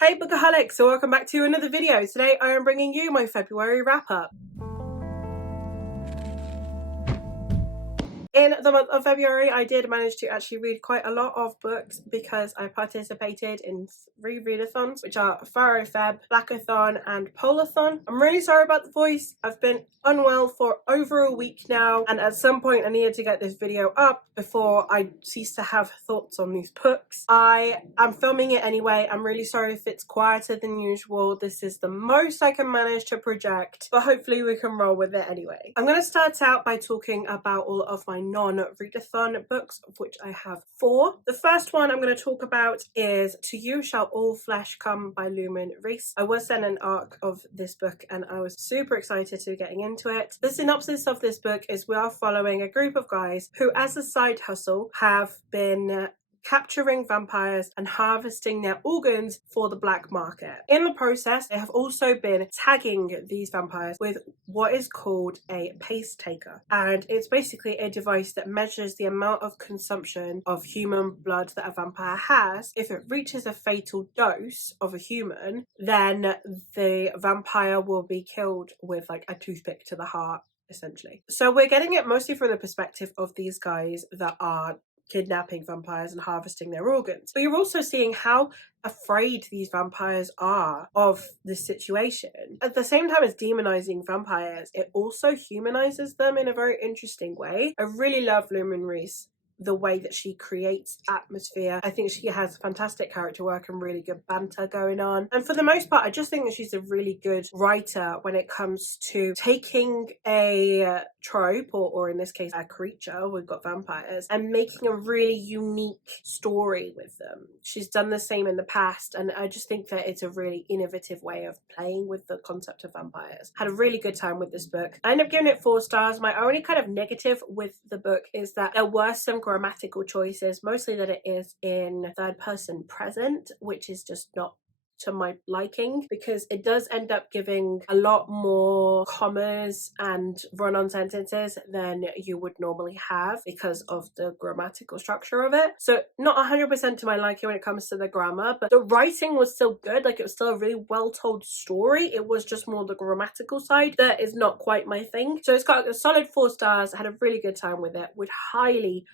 Hey Bookaholics, so welcome back to another video. Today I am bringing you my February wrap-up. In the month of February, I did manage to actually read quite a lot of books because I participated in 3 readathons, which are FaRoFeb, Blackathon, and Polarthon. I'm really sorry about the voice. I've been unwell for over a week now, and at some point I needed to get this video up before I cease to have thoughts on these books. I am filming it anyway. I'm really sorry if it's quieter than usual. This is the most I can manage to project, but hopefully we can roll with it anyway. I'm going to start out by talking about all of my non-readathon books, of which I have 4. The first one I'm going to talk about is To You Shall All Flesh Come by Lumen Reese. I was sent an arc of this book and I was super excited to be getting into it. The synopsis of this book is we are following a group of guys who, as a side hustle, have been capturing vampires and harvesting their organs for the black market. In the process, they have also been tagging these vampires with what is called a pace taker. And it's basically a device that measures the amount of consumption of human blood that a vampire has. If it reaches a fatal dose of a human, then the vampire will be killed with like a toothpick to the heart, essentially. So we're getting it mostly from the perspective of these guys that are kidnapping vampires and harvesting their organs. But you're also seeing how afraid these vampires are of this situation. At the same time as demonizing vampires, it also humanizes them in a very interesting way. I really love Lumen Reese, the way that she creates atmosphere. I think she has fantastic character work and really good banter going on. And for the most part, I just think that she's a really good writer when it comes to taking a trope, or in this case, a creature, we've got vampires, and making a really unique story with them. She's done the same in the past, and I just think that it's a really innovative way of playing with the concept of vampires. Had a really good time with this book. I ended up giving it 4 stars. My only kind of negative with the book is that there were some grammatical choices, mostly that it is in third person present, which is just not to my liking, because it does end up giving a lot more commas and run-on sentences than you would normally have because of the grammatical structure of it. So not 100% to my liking when it comes to the grammar, but the writing was still good. Like, it was still a really well told story. It was just more the grammatical side that is not quite my thing. So it's got a solid 4 stars. I had a really good time with it. Would highly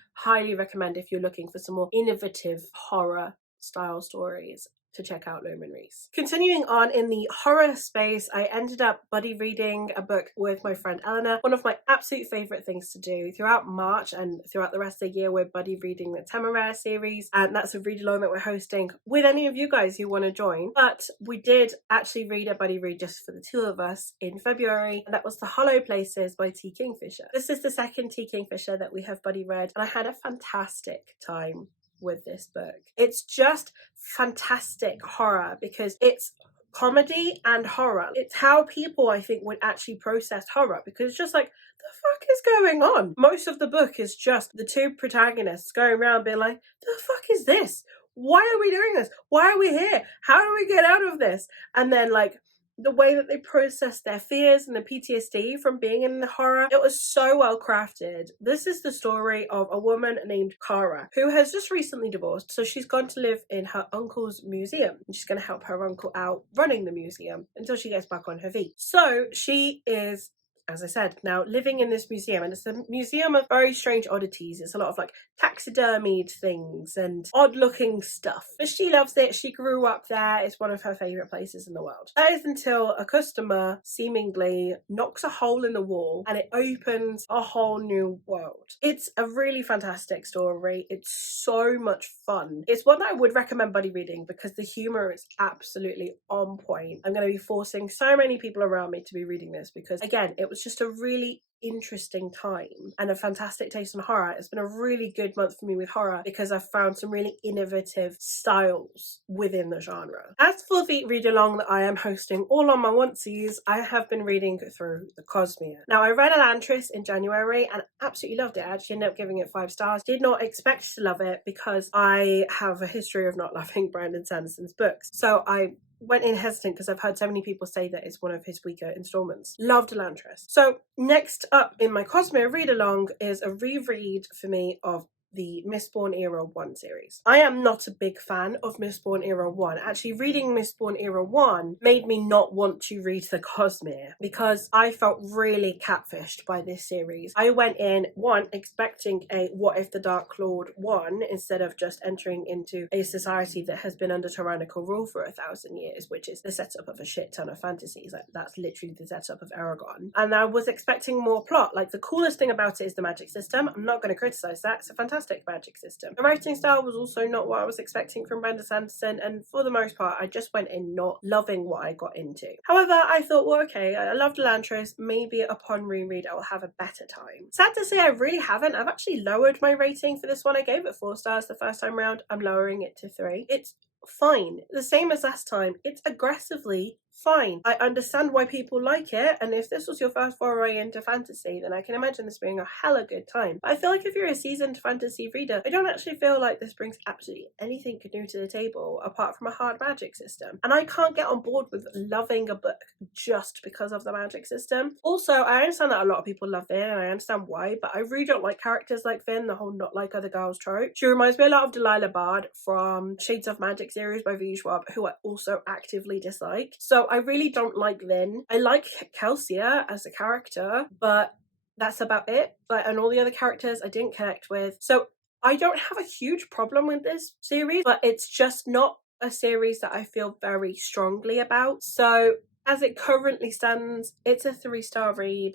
recommend, if you're looking for some more innovative horror style stories, to check out Lumen Reese. Continuing on in the horror space, I ended up buddy reading a book with my friend Eleanor. One of my absolute favourite things to do throughout March and throughout the rest of the year, we're buddy reading the Temeraire series, and that's a read-along that we're hosting with any of you guys who want to join. But we did actually read a buddy read just for the 2 of us in February, and that was The Hollow Places by T. Kingfisher. This is the second T. Kingfisher that we have buddy read, and I had a fantastic time with this book. It's just fantastic horror because it's comedy and horror. It's how people, I think, would actually process horror, because it's just like, the fuck is going on? Most of the book is just the 2 protagonists going around being like, the fuck is this? Why are we doing this? Why are we here? How do we get out of this? And then like the way that they process their fears and the PTSD from being in the horror, it was so well crafted. This is the story of a woman named Cara who has just recently divorced, so she's gone to live in her uncle's museum, and she's going to help her uncle out running the museum until she gets back on her feet. So she is, as I said, now living in this museum, and it's a museum of very strange oddities. It's a lot of like taxidermied things and odd looking stuff. But she loves it. She grew up there. It's one of her favourite places in the world. That is until a customer seemingly knocks a hole in the wall and it opens a whole new world. It's a really fantastic story. It's so much fun. It's one that I would recommend buddy reading because the humour is absolutely on point. I'm going to be forcing so many people around me to be reading this because, again, it was just a really interesting time and a fantastic taste in horror. It's been a really good month for me with horror because I've found some really innovative styles within the genre. As for the read-along that I am hosting all on my onesies, I have been reading through the Cosmere. Now, I read Elantris in January and absolutely loved it. I actually ended up giving it 5 stars. Did not expect to love it because I have a history of not loving Brandon Sanderson's books. So I went in hesitant because I've heard so many people say that it's one of his weaker installments. Loved Elantris. So next up in my Cosmere read along is a reread for me of the Mistborn Era 1 series. I am not a big fan of Mistborn Era 1. Actually, reading Mistborn Era 1 made me not want to read the Cosmere because I felt really catfished by this series. I went in, one, expecting a what if the Dark Lord won instead of just entering into a society that has been under tyrannical rule for 1,000 years, which is the setup of a shit ton of fantasies. Like, that's literally the setup of Aragon. And I was expecting more plot. Like, the coolest thing about it is the magic system. I'm not going to criticize that. It's a fantastic magic system. The writing style was also not what I was expecting from Brenda Sanderson, and for the most part, I just went in not loving what I got into. However, I thought, well, okay, I loved Elantris. Maybe upon reread, I will have a better time. Sad to say, I really haven't. I've actually lowered my rating for this one. I gave it 4 stars the first time round. I'm lowering it to 3. It's fine. The same as last time. It's aggressively fine. I understand why people like it, and if this was your first foray into fantasy, then I can imagine this being a hella good time. But I feel like if you're a seasoned fantasy reader, I don't actually feel like this brings absolutely anything new to the table apart from a hard magic system. And I can't get on board with loving a book just because of the magic system. Also, I understand that a lot of people love Vin, and I understand why, but I really don't like characters like Vin, the whole not like other girls trope. She reminds me a lot of Delilah Bard from Shades of Magic series by V. Schwab, who I also actively dislike. So I really don't like Vin. I like Kelsia as a character, but that's about it. Like, and all the other characters I didn't connect with. So I don't have a huge problem with this series, but it's just not a series that I feel very strongly about. So as it currently stands, it's a 3-star read.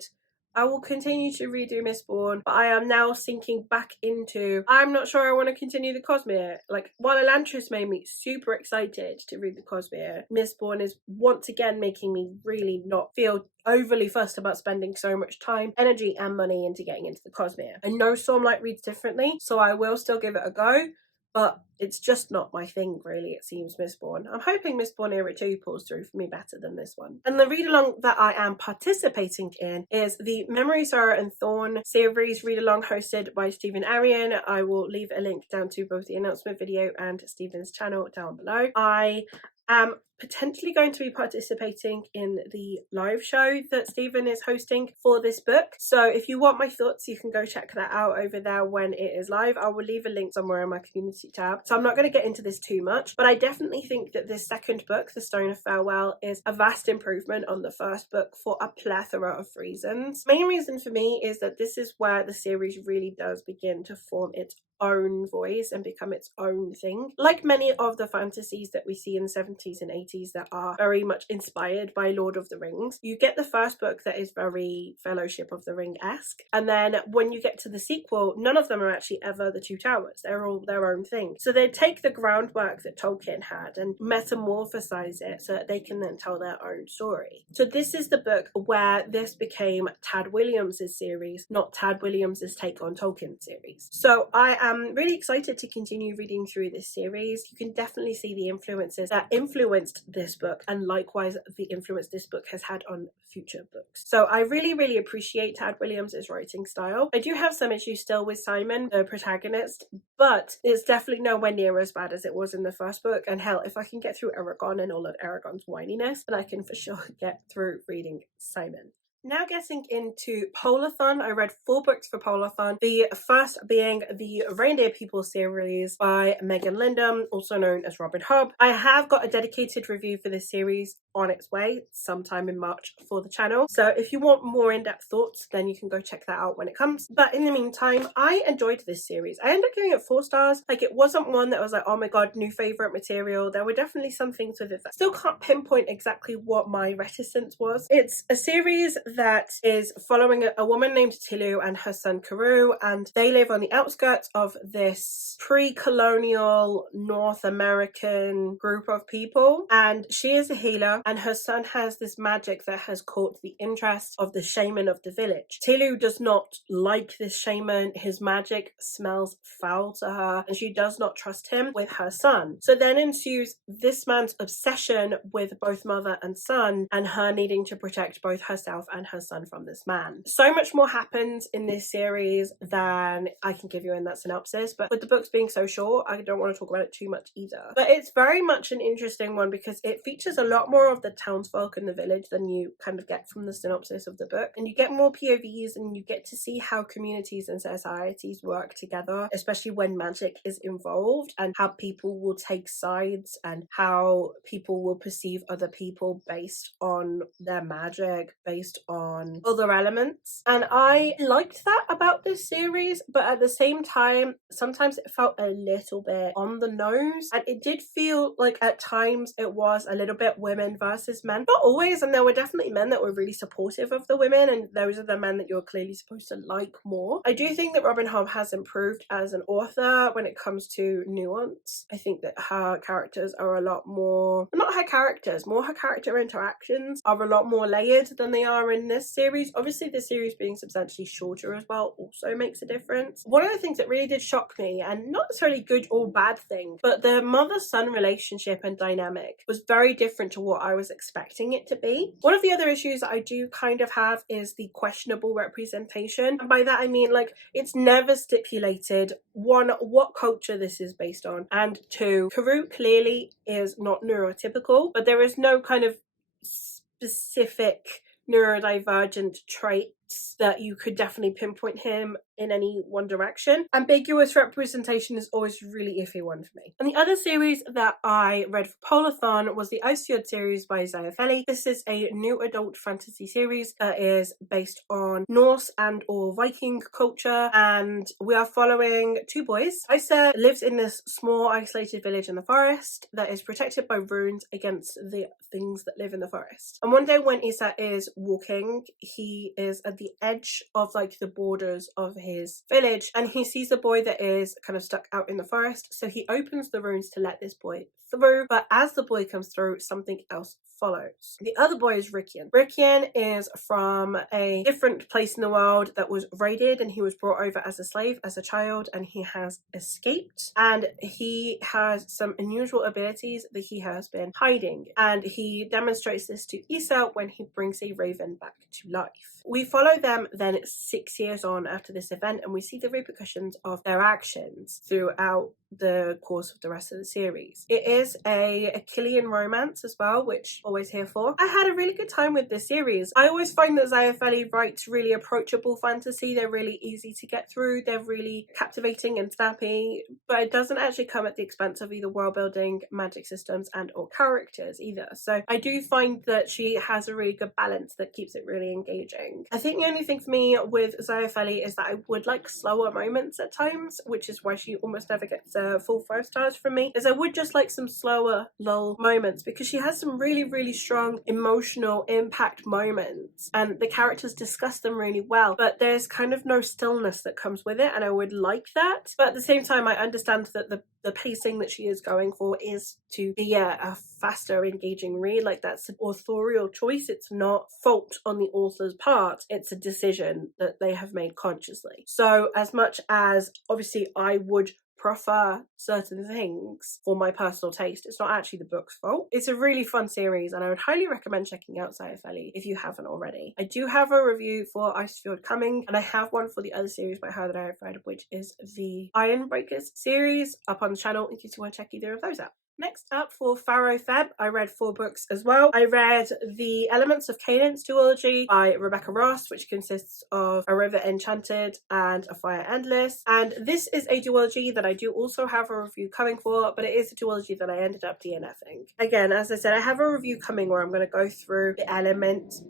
I will continue to redo Mistborn, but I am now sinking back into, I'm not sure I want to continue the Cosmere. Like, while Elantris made me super excited to read the Cosmere, Mistborn is once again making me really not feel overly fussed about spending so much time, energy, and money into getting into the Cosmere. I know Stormlight reads differently, so I will still give it a go, but it's just not my thing, really, it seems, Mistborn. I'm hoping Mistborn Era 2 pulls through for me better than this one. And the read-along that I am participating in is the Memory, Sorrow and Thorn series read-along hosted by Stephen Arian. I will leave a link down to both the announcement video and Stephen's channel down below. I am potentially going to be participating in the live show that Stephen is hosting for this book. So if you want my thoughts, you can go check that out over there when it is live. I will leave a link somewhere in my community tab. So I'm not going to get into this too much, but I definitely think that this second book, The Stone of Farewell, is a vast improvement on the first book for a plethora of reasons. Main reason for me is that this is where the series really does begin to form its own voice and become its own thing. Like many of the fantasies that we see in the 70s and 80s that are very much inspired by Lord of the Rings, you get the first book that is very Fellowship of the Ring-esque, and then when you get to the sequel, none of them are actually ever the Two Towers. They're all their own thing. So they take the groundwork that Tolkien had and metamorphosize it so that they can then tell their own story. So this is the book where this became Tad Williams's series, not Tad Williams's take on Tolkien's series. So I am really excited to continue reading through this series. You can definitely see the influences that influenced this book, and likewise the influence this book has had on future books. So I really appreciate Tad Williams' writing style. I do have some issues still with Simon, the protagonist, but it's definitely nowhere near as bad as it was in the first book. And hell, if I can get through Aragon and all of Aragon's whininess, then I can for sure get through reading Simon. Now getting into Polarthon, I read 4 books for Polarthon. The first being the Reindeer People series by Megan Lindham, also known as Robin Hobb. I have got a dedicated review for this series on its way sometime in March for the channel. So if you want more in-depth thoughts, then you can go check that out when it comes. But in the meantime, I enjoyed this series. I ended up giving it 4 stars. Like, it wasn't one that was like, oh my god, new favourite material. There were definitely some things with it that still can't pinpoint exactly what my reticence was. It's a series that is following a woman named Tilu and her son Karu, and they live on the outskirts of this pre-colonial North American group of people, and she is a healer and her son has this magic that has caught the interest of the shaman of the village. Tilu does not like this shaman. His magic smells foul to her and she does not trust him with her son. So then ensues this man's obsession with both mother and son, and her needing to protect both herself and her son from this man. So much more happens in this series than I can give you in that synopsis, but with the books being so short, I don't want to talk about it too much either. But it's very much an interesting one because it features a lot more more of the townsfolk in the village than you kind of get from the synopsis of the book, and you get more POVs and you get to see how communities and societies work together, especially when magic is involved, and how people will take sides and how people will perceive other people based on their magic, based on other elements. And I liked that about this series, but at the same time sometimes it felt a little bit on the nose, and it did feel like at times it was a little bit women versus men. Not always, and there were definitely men that were really supportive of the women, and those are the men that you're clearly supposed to like more. I do think that Robin Hobb has improved as an author when it comes to nuance. I think that her characters are a lot more, not her characters, more her character interactions are a lot more layered than they are in this series. Obviously the series being substantially shorter as well also makes a difference. One of the things that really did shock me, and not necessarily good or bad thing, but the mother-son relationship and dynamic was very different to what I was expecting it to be. One of the other issues that I do kind of have is the questionable representation, and by that I mean, like, it's never stipulated, one, what culture this is based on, and two, Karoo clearly is not neurotypical, but there is no kind of specific neurodivergent traits that you could definitely pinpoint him in any one direction. Ambiguous representation is always really iffy one for me. And the other series that I read for Polarthon was the Icefjord series by Zayafeli. This is a new adult fantasy series that is based on Norse and or Viking culture, and we are following two boys. Isa lives in this small isolated village in the forest that is protected by runes against the things that live in the forest. And one day when Isa is walking, he is at the edge of like the borders of his village, and he sees a boy that is kind of stuck out in the forest, so he opens the runes to let this boy through, but as the boy comes through, something else follows. The other boy is Rikian. Rikian is from a different place in the world that was raided, and he was brought over as a slave as a child, and he has escaped, and he has some unusual abilities that he has been hiding, and he demonstrates this to Isa when he brings a raven back to life. We follow them then 6 years on after this event, and we see the repercussions of their actions throughout the course of the rest of the series. It is a Achillean romance as well, which always here for. I had a really good time with this series. I always find that Zayafeli writes really approachable fantasy. They're really easy to get through. They're really captivating and snappy, but it doesn't actually come at the expense of either world building, magic systems, and or characters either. So I do find that she has a really good balance that keeps it really engaging. I think the only thing for me with Zayafeli is that I would like slower moments at times, which is why she almost never gets full 5 stars from me, is I would just like some slower lull moments, because she has some really strong emotional impact moments and the characters discuss them really well, but there's kind of no stillness that comes with it, and I would like that. But at the same time I understand that the pacing that she is going for is to be a faster engaging read. Like, that's an authorial choice. It's not fault on the author's part, it's a decision that they have made consciously. So as much as obviously I would prefer certain things for my personal taste, it's not actually the book's fault. It's a really fun series, and I would highly recommend checking out Zayafeli if you haven't already. I do have a review for Icefjord coming, and I have one for the other series by her that I have read, which is the Ironbreakers series, up on the channel in case you want to check either of those out. Next up, for FaRoFeb, I read 4 books as well. I read The Elements of Cadence duology by Rebecca Ross, which consists of A River Enchanted and A Fire Endless. And this is a duology that I do also have a review coming for, but it is a duology that I ended up DNFing. Again, as I said, I have a review coming where I'm going to go through the elements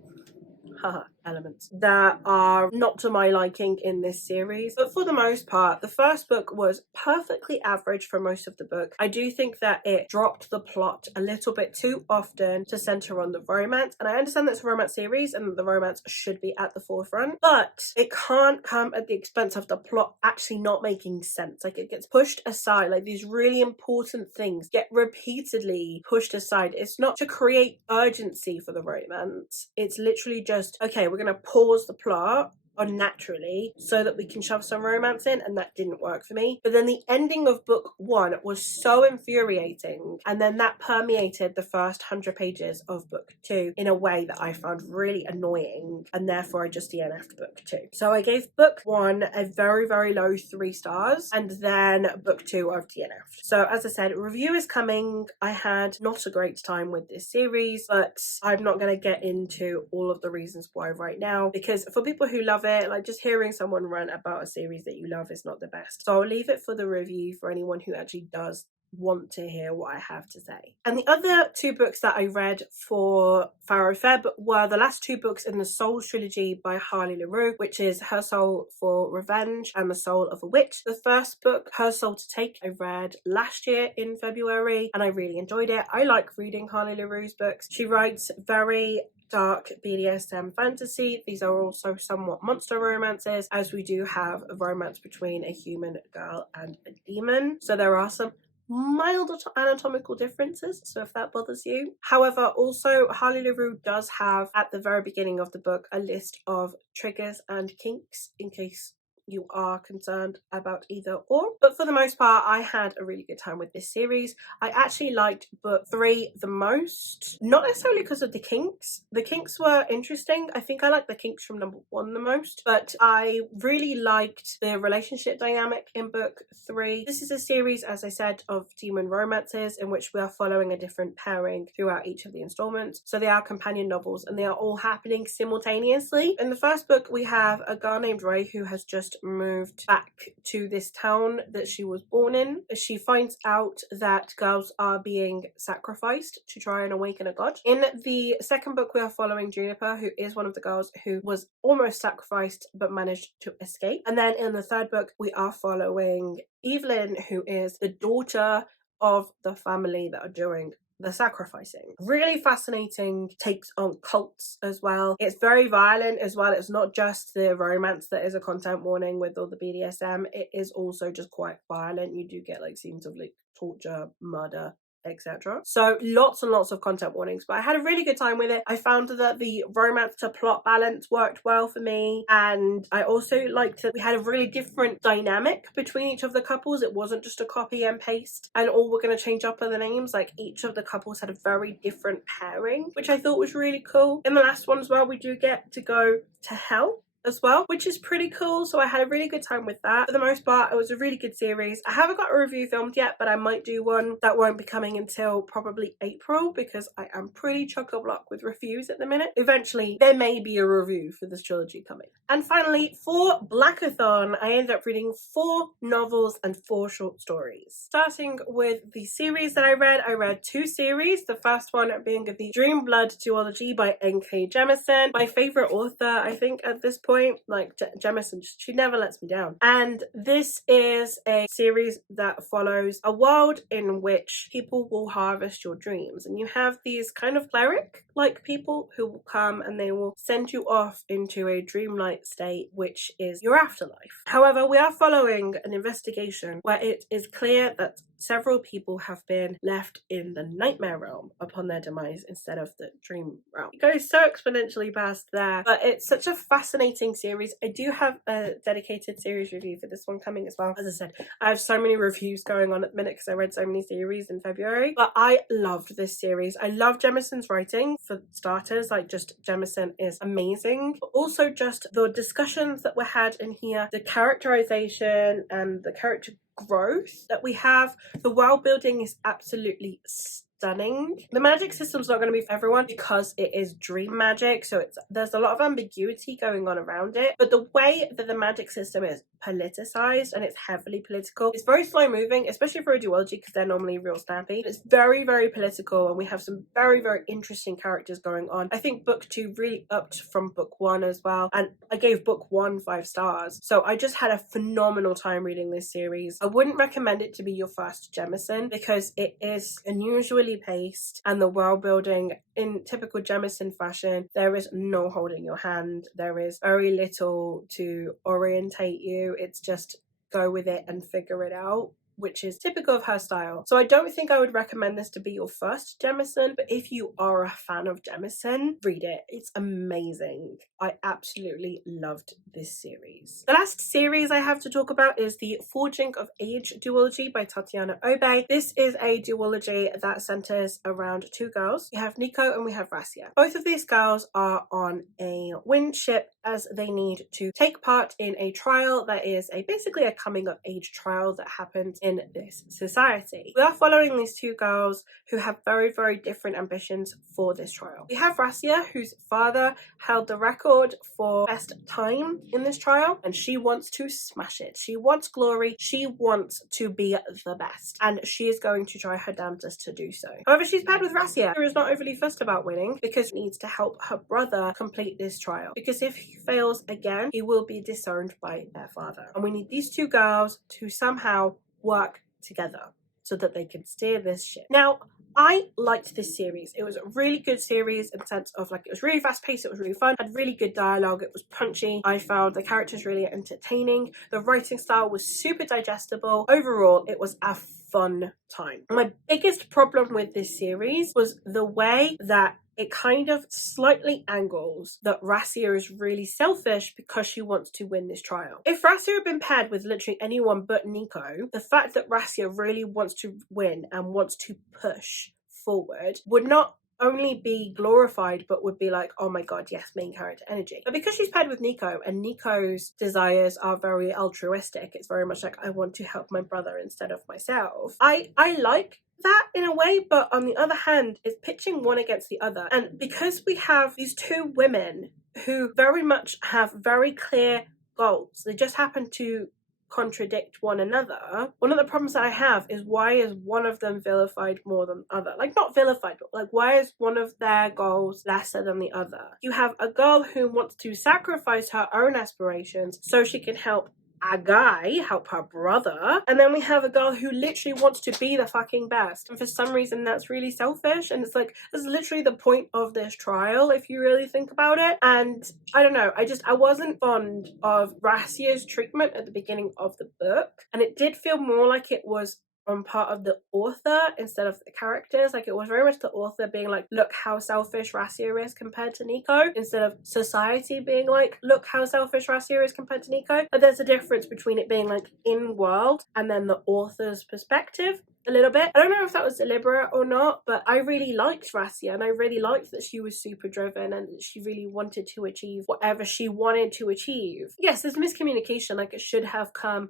that are not to my liking in this series, but for the most part the first book was perfectly average for most of the book. I do think that it dropped the plot a little bit too often to center on the romance, and I understand that's a romance series and the romance should be at the forefront, but it can't come at the expense of the plot actually not making sense. Like, it gets pushed aside, like these really important things get repeatedly pushed aside. It's not to create urgency for the romance, it's literally just, okay, we're going to pause the plot unnaturally so that we can shove some romance in, and that didn't work for me. But then the ending of book 1 was so infuriating, and then that permeated the first 100 pages of book 2 in a way that I found really annoying, and therefore I just DNF'd book 2. So I gave book 1 a very, very low 3 stars, and then book 2 I've DNF'd. So as I said, review is coming. I had not a great time with this series, but I'm not going to get into all of the reasons why right now, because for people who love it, like, just hearing someone rant about a series that you love is not the best. So I'll leave it for the review for anyone who actually does want to hear what I have to say. And the other 2 books that I read for FaRoFeb were the last 2 books in the Soul trilogy by Harley LaRue, which is Her Soul for Revenge and The Soul of a Witch. The first book, Her Soul to Take, I read last year in February, and I really enjoyed it. I like reading Harley LaRue's books. She writes very dark BDSM fantasy. These are also somewhat monster romances, as we do have a romance between a human girl and a demon. So there are some mild anatomical differences, so if that bothers you. However, also Harley LaRue does have at the very beginning of the book a list of triggers and kinks in case you are concerned about either or. But for the most part, I had a really good time with this series. I actually liked book 3 the most, not necessarily because of the kinks. The kinks were interesting. I think I liked the kinks from number 1 the most, but I really liked the relationship dynamic in book 3. This is a series, as I said, of demon romances in which we are following a different pairing throughout each of the installments. So they are companion novels, and they are all happening simultaneously. In the first book, we have a girl named Ray who has just moved back to this town that she was born in. She finds out that girls are being sacrificed to try and awaken a god. In the second book, we are following Juniper, who is one of the girls who was almost sacrificed but managed to escape. And then in the third book, we are following Evelyn, who is the daughter of the family that are doing the sacrificing. Really fascinating takes on cults as well. It's very violent as well. It's not just the romance that is a content warning with all the BDSM. It is also just quite violent. You do get like scenes of like torture, murder, etc. So lots and lots of content warnings, but I had a really good time with it. I found that the romance to plot balance worked well for me, and I also liked that we had a really different dynamic between each of the couples. It wasn't just a copy and paste and all we're going to change up are the names. Like, each of the couples had a very different pairing, which I thought was really cool. In the last one as well, we do get to go to hell as well, which is pretty cool. So I had a really good time with that. For the most part, it was a really good series. I haven't got a review filmed yet, but I might do one. That won't be coming until probably April, because I am pretty chock-a-block with reviews at the minute. Eventually, there may be a review for this trilogy coming. And finally, for Blackathon, I ended up reading 4 novels and 4 short stories. Starting with the series that I read 2 series. The first one being the Dream Blood duology by N.K. Jemisin, my favorite author, I think, at this point. Like, Jemisin, she never lets me down. And this is a series that follows a world in which people will harvest your dreams, and you have these kind of cleric-like people who will come and they will send you off into a dreamlike state, which is your afterlife. However, we are following an investigation where it is clear that several people have been left in the nightmare realm upon their demise instead of the dream realm. It goes so exponentially past there, but it's such a fascinating series. I do have a dedicated series review for this one coming as well. As I said, I have so many reviews going on at the minute because I read so many series in February, but I loved this series. I love Jemisin's writing, for starters. Like, just Jemisin is amazing, but also just the discussions that were had in here, the characterization and the character growth that we have. The world building is absolutely stunning. The magic system's not going to be for everyone because it is dream magic, so there's a lot of ambiguity going on around it, but the way that the magic system is politicized, and it's heavily political, it's very slow moving, especially for a duology because they're normally real snappy. It's very, very political, and we have some very, very interesting characters going on. I think book 2 really upped from book 1 as well, and I gave book 1 5 stars, so I just had a phenomenal time reading this series. I wouldn't recommend it to be your first Jemisin because it is unusually paced, and the world building in typical Jemisin fashion, there is no holding your hand. There is very little to orientate you. It's just go with it and figure it out, which is typical of her style. So I don't think I would recommend this to be your first Jemison, but if you are a fan of Jemison, read it. It's amazing. I absolutely loved this series. The last series I have to talk about is the Forging of Age duology by Tatiana Obey. This is a duology that centers around two girls. We have Nico and we have Rasia. Both of these girls are on a wind ship as they need to take part in a trial that is basically a coming of age trial that happens in this society. We are following these two girls who have very, very different ambitions for this trial. We have Rasia, whose father held the record for best time in this trial, and she wants to smash it. She wants glory. She wants to be the best, and she is going to try her damnedest to do so. However, she's paired with Rasia, who is not overly fussed about winning because she needs to help her brother complete this trial. Because if he fails again, he will be disowned by their father. And we need these two girls to somehow work together so that they can steer this ship. Now, I liked this series. It was a really good series in the sense of like, it was really fast paced, it was really fun, had really good dialogue, it was punchy. I found the characters really entertaining. The writing style was super digestible. Overall, it was a fun time. My biggest problem with this series was the way that it kind of slightly angles that Rasia is really selfish because she wants to win this trial. If Rasia had been paired with literally anyone but Nico, the fact that Rasia really wants to win and wants to push forward would not only be glorified but would be like, oh my god, yes, main character energy. But because she's paired with Nico and Nico's desires are very altruistic, it's very much like, I want to help my brother instead of myself. I like that in a way, but on the other hand, it's pitching one against the other. And because we have these two women who very much have very clear goals, they just happen to contradict one another. One of the problems that I have is, why is one of them vilified more than the other? Like, not vilified, but like, why is one of their goals lesser than the other? You have a girl who wants to sacrifice her own aspirations so she can help a guy help her brother, and then we have a girl who literally wants to be the fucking best, and for some reason that's really selfish. And it's like, this is literally the point of this trial if you really think about it. And I don't know, I wasn't fond of Rasia's treatment at the beginning of the book, and it did feel more like it was on part of the author instead of the characters. Like, it was very much the author being like, look how selfish Rasia is compared to Nico, instead of society being like, look how selfish Rasia is compared to Nico. But there's a difference between it being like in world and then the author's perspective a little bit. I don't know if that was deliberate or not, but I really liked Rasia, and I really liked that she was super driven and that she really wanted to achieve whatever she wanted to achieve. Yes, there's miscommunication, like it shouldn't have come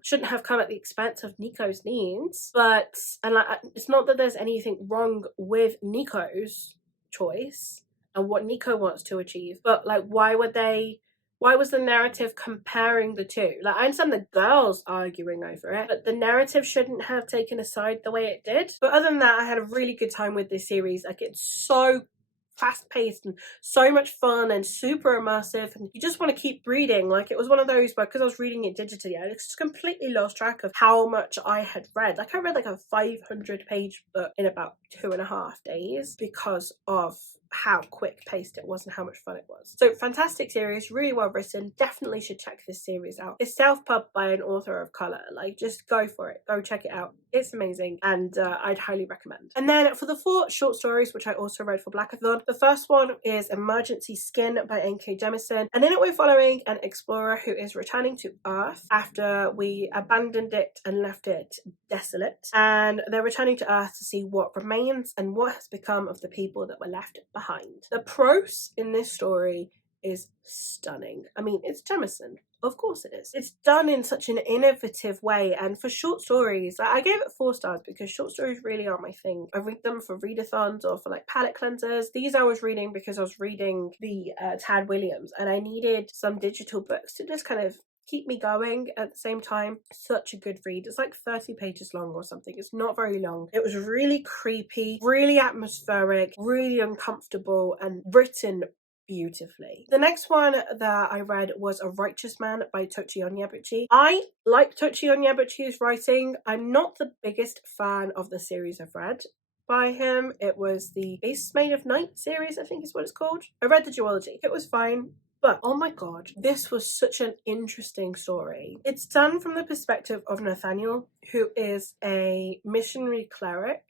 at the expense of Nico's needs, but, and like, it's not that there's anything wrong with Nico's choice and what Nico wants to achieve, but like, why was the narrative comparing the two? Like, I understand the girls arguing over it, but the narrative shouldn't have taken a side the way it did. But other than that, I had a really good time with this series. Like, it's so fast-paced and so much fun and super immersive, and you just want to keep reading. Like, it was one of those where, because I was reading it digitally, I just completely lost track of how much I had read. Like, I read like a 500-page book in about 2.5 days because of how quick paced it was and how much fun it was. So fantastic series, really well written. Definitely should check this series out. It's self-pub by an author of colour. Like, just go for it, go check it out. It's amazing, and I'd highly recommend. And then for the 4 short stories, which I also read for Blackathon, the first one is Emergency Skin by N.K. Jemisin, and in it we're following an explorer who is returning to Earth after we abandoned it and left it desolate, and they're returning to Earth to see what remains and what has become of the people that were left behind. The prose in this story is stunning. I mean, it's Jemisin. Of course it is. It's done in such an innovative way, and for short stories, I gave it 4 stars because short stories really are my thing. I read them for readathons or for like palette cleansers. These I was reading because I was reading the Tad Williams, and I needed some digital books to just kind of keep me going at the same time. Such a good read. It's like 30 pages long or something. It's not very long. It was really creepy, really atmospheric, really uncomfortable, and written beautifully. The next one that I read was A Righteous Man by Tochi Onyebuchi. I like Tochi Onyebuchi's writing. I'm not the biggest fan of the series I've read by him. It was the Beasts Made of Night series, I think is what it's called. I read the duology. It was fine. But oh my god, this was such an interesting story. It's done from the perspective of Nathaniel, who is a missionary cleric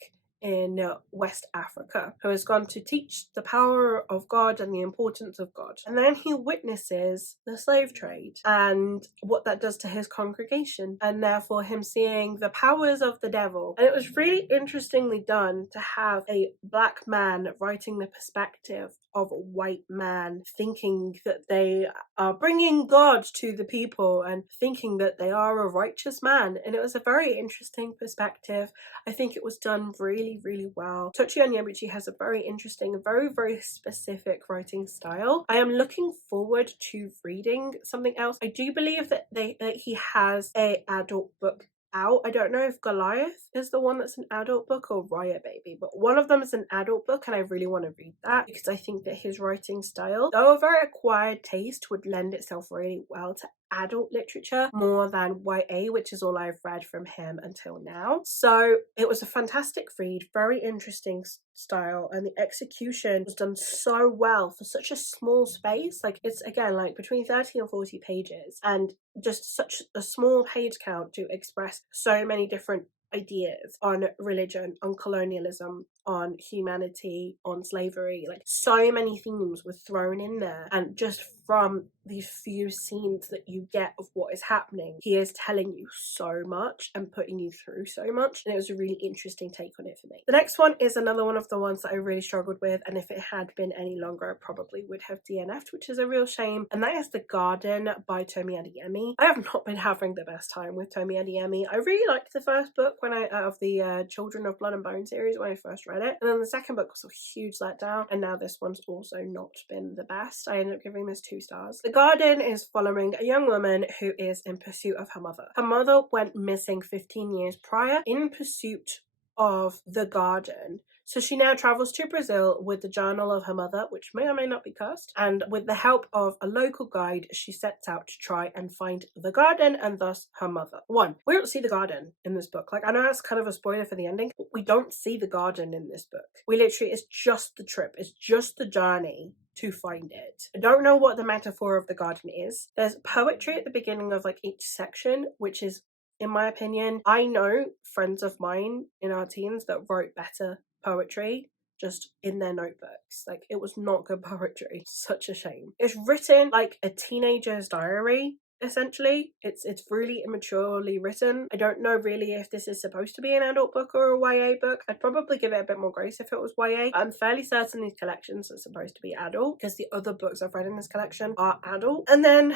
in West Africa, who has gone to teach the power of God and the importance of God. And then he witnesses the slave trade and what that does to his congregation, and therefore him seeing the powers of the devil. And it was really interestingly done to have a black man writing the perspective of a white man, thinking that they are bringing God to the people and thinking that they are a righteous man. And it was a very interesting perspective. I think it was done really, really well. Tochi Onyebuchi has a very interesting, very, very specific writing style. I am looking forward to reading something else. I do believe that he has an adult book out. I don't know if Goliath is the one that's an adult book or Riot Baby, but one of them is an adult book, and I really want to read that because I think that his writing style, though a very acquired taste, would lend itself really well to adult literature more than YA, which is all I've read from him until now. So it was a fantastic read, very interesting style, and the execution was done so well for such a small space. Like, it's again like between 30 and 40 pages, and just such a small page count to express so many different ideas on religion, on colonialism, on humanity, on slavery. Like, so many themes were thrown in there, and just from these few scenes that you get of what is happening, he is telling you so much and putting you through so much, and it was a really interesting take on it for me. The next one is another one of the ones that I really struggled with, and if it had been any longer I probably would have DNF'd, which is a real shame, and that is The Garden by Tomi Adeyemi. I have not been having the best time with Tomi Adeyemi. I really liked the first book of the Children of Blood and Bone series when I first read it, and then the second book was a huge letdown, and now this one's also not been the best. I ended up giving this 2 stars. The Garden is following a young woman who is in pursuit of her mother. Her mother went missing 15 years prior in pursuit of the garden. So she now travels to Brazil with the journal of her mother, which may or may not be cursed, and with the help of a local guide, she sets out to try and find the garden and thus her mother. 1, we don't see the garden in this book. Like, I know that's kind of a spoiler for the ending, but we don't see the garden in this book. We literally, it's just the trip, it's just the journey to find it. I don't know what the metaphor of the garden is. There's poetry at the beginning of like each section, which is, in my opinion, I know friends of mine in our teens that wrote better poetry just in their notebooks. Like, it was not good poetry. Such a shame. It's written like a teenager's diary, essentially. It's really immaturely written. I don't know really if this is supposed to be an adult book or a YA book. I'd probably give it a bit more grace if it was YA. I'm fairly certain these collections are supposed to be adult because the other books I've read in this collection are adult. And then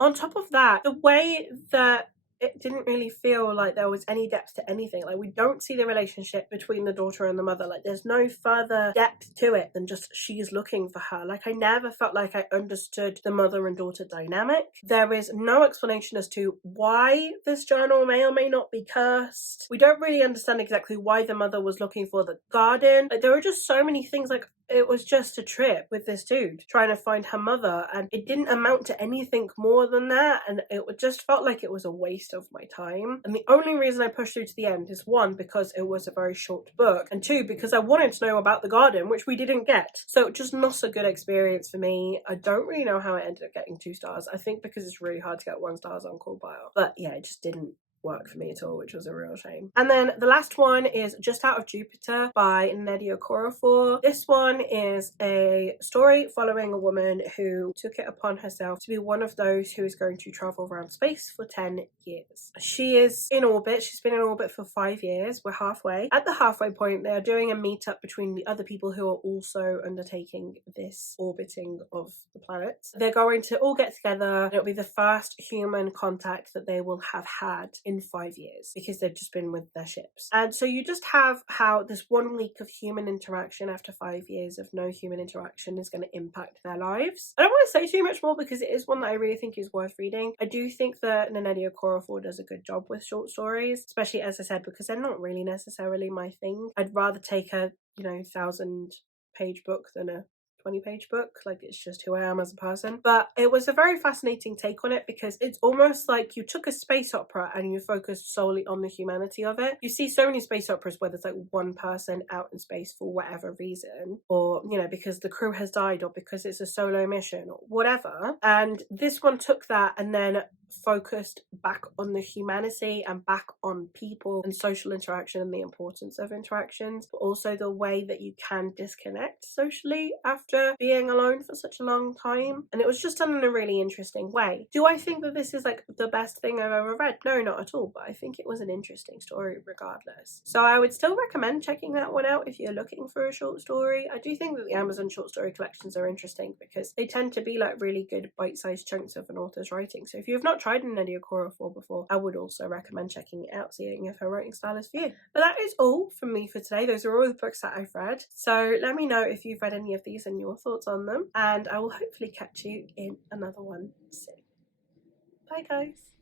on top of that, the way that it didn't really feel like there was any depth to anything. Like, we don't see the relationship between the daughter and the mother. Like, there's no further depth to it than just she's looking for her. Like, I never felt like I understood the mother and daughter dynamic. There is no explanation as to why this journal may or may not be cursed. We don't really understand exactly why the mother was looking for the garden. Like, there were just so many things. Like, it was just a trip with this dude trying to find her mother, and it didn't amount to anything more than that, and it just felt like it was a waste of my time. And the only reason I pushed through to the end is 1, because it was a very short book, and 2, because I wanted to know about the garden, which we didn't get. So just not a good experience for me. I don't really know how I ended up getting 2 stars. I think because it's really hard to get 1 stars on Cool Bio. But yeah, it just didn't work for me at all, which was a real shame. And then the last one is Just Out of Jupiter by Nnedi Okorafor. This one is a story following a woman who took it upon herself to be one of those who is going to travel around space for 10 years. She is in orbit. She's been in orbit for 5 years. We're halfway. At the halfway point, they are doing a meetup between the other people who are also undertaking this orbiting of the planet. They're going to all get together, and it'll be the first human contact that they will have had in 5 years, because they've just been with their ships. And so you just have how this 1 week of human interaction after 5 years of no human interaction is going to impact their lives. I don't want to say too much more because it is one that I really think is worth reading. I do think that Nnedi Okorafor does a good job with short stories, especially, as I said, because they're not really necessarily my thing. I'd rather take a 1,000-page book than a 20-page book, like it's just who I am as a person. But it was a very fascinating take on it, because it's almost like you took a space opera and you focused solely on the humanity of it. You see so many space operas where there's like one person out in space for whatever reason, or you know, because the crew has died, or because it's a solo mission, or whatever. And this one took that and then focused back on the humanity and back on people and social interaction and the importance of interactions, but also the way that you can disconnect socially after being alone for such a long time. And it was just done in a really interesting way. Do I think that this is like the best thing I've ever read? No, not at all, but I think it was an interesting story regardless. So I would still recommend checking that one out if you're looking for a short story. I do think that the Amazon short story collections are interesting because they tend to be like really good bite-sized chunks of an author's writing. So if you've not tried an Eddie Okorofor before, I would also recommend checking it out, seeing if her writing style is for you. But that is all from me for today. Those are all the books that I've read. So let me know if you've read any of these and your thoughts on them, and I will hopefully catch you in another one soon. Bye guys.